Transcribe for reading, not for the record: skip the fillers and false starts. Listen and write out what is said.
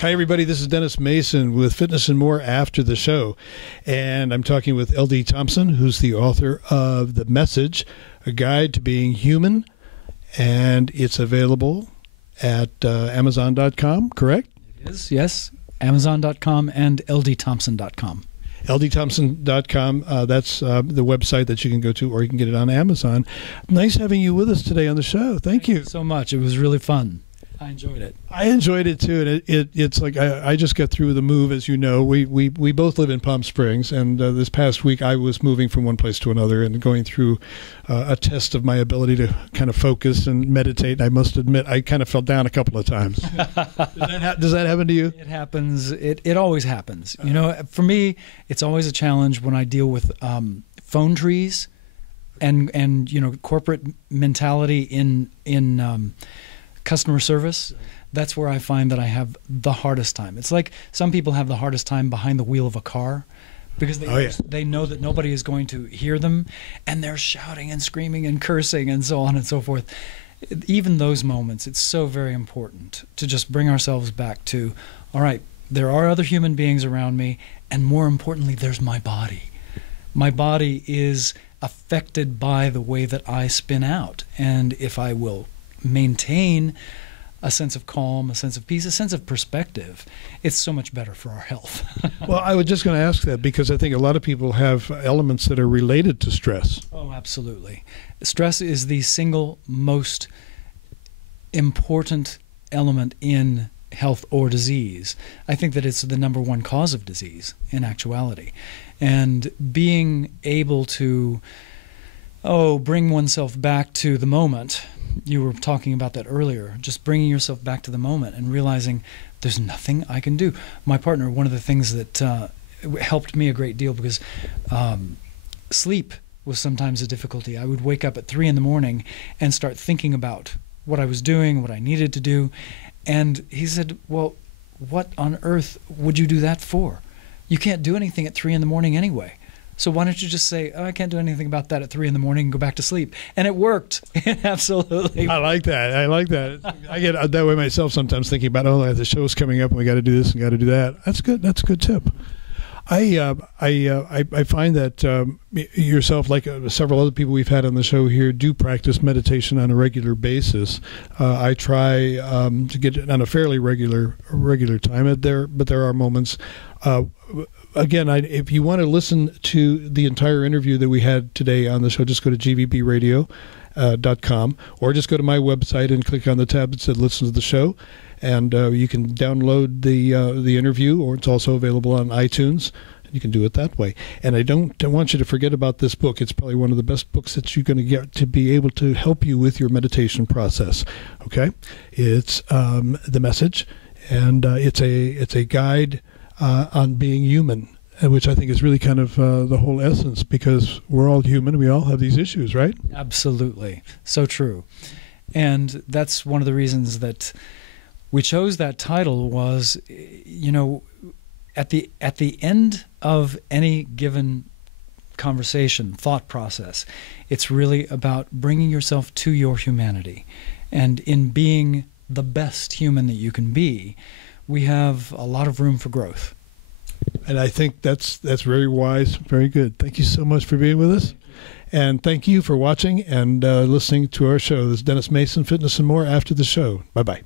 Hi, everybody. This is Dennis Mason with Fitness and More After the Show. And I'm talking with LD Thompson, who's the author of The Message, A Guide to Being Human. And it's available at Amazon.com, correct? It is, yes. Amazon.com and LDThompson.com. LDThompson.com, that's the website that you can go to, or you can get it on Amazon. Nice having you with us today on the show. Thank you so much. It was really fun. I enjoyed it. I enjoyed it too, and it's like I just got through the move, as you know. We both live in Palm Springs, and this past week I was moving from one place to another and going through a test of my ability to kind of focus and meditate. I must admit, I kind of fell down a couple of times. Does that happen to you? It happens. It always happens. You know, for me, it's always a challenge when I deal with phone trees and you know, corporate mentality in customer service. That's where I find that I have the hardest time. It's like some people have the hardest time behind the wheel of a car because they know that nobody is going to hear them, and they're shouting and screaming and cursing and so on and so forth. Even those moments, it's so very important to just bring ourselves back to, all right, there are other human beings around me, and more importantly, there's my body. My body is affected by the way that I spin out, and if I will maintain a sense of calm, a sense of peace, a sense of perspective, it's so much better for our health. Well, I was just going to ask that because I think a lot of people have elements that are related to stress. Oh, absolutely. Stress is the single most important element in health or disease. I think that it's the #1 cause of disease in actuality. And being able to, bring oneself back to the moment. You were talking about that earlier, just bringing yourself back to the moment and realizing there's nothing I can do. My partner, one of the things that helped me a great deal, because sleep was sometimes a difficulty. I would wake up at 3 in the morning and start thinking about what I was doing, what I needed to do. And he said, well, what on earth would you do that for? You can't do anything at 3 in the morning anyway. So why don't you just say, I can't do anything about that at 3 in the morning and go back to sleep? And it worked. Absolutely. I like that. I like that. I get that way myself sometimes, thinking about, the show's coming up and we got to do this and got to do that. That's good. That's a good tip. I find that yourself, like several other people we've had on the show here, do practice meditation on a regular basis. I try to get it on a fairly regular time. But there are moments. Again, if you want to listen to the entire interview that we had today on the show, just go to gvbradio.com or just go to my website and click on the tab that said "Listen to the Show," and you can download the interview, or it's also available on iTunes. You can do it that way. And I don't want you to forget about this book. It's probably one of the best books that you're going to get to be able to help you with your meditation process. Okay, it's The Message, and it's a guide on being human, which I think is really kind of the whole essence, because we're all human. We all have these issues, right? Absolutely. So true. And that's one of the reasons that we chose that title was, you know, at the end of any given conversation, thought process, it's really about bringing yourself to your humanity. And in being the best human that you can be, we have a lot of room for growth. And I think that's very wise, very good. Thank you so much for being with us. And thank you for watching and listening to our show. This is Dennis Mason, Fitness and More After the Show. Bye-bye.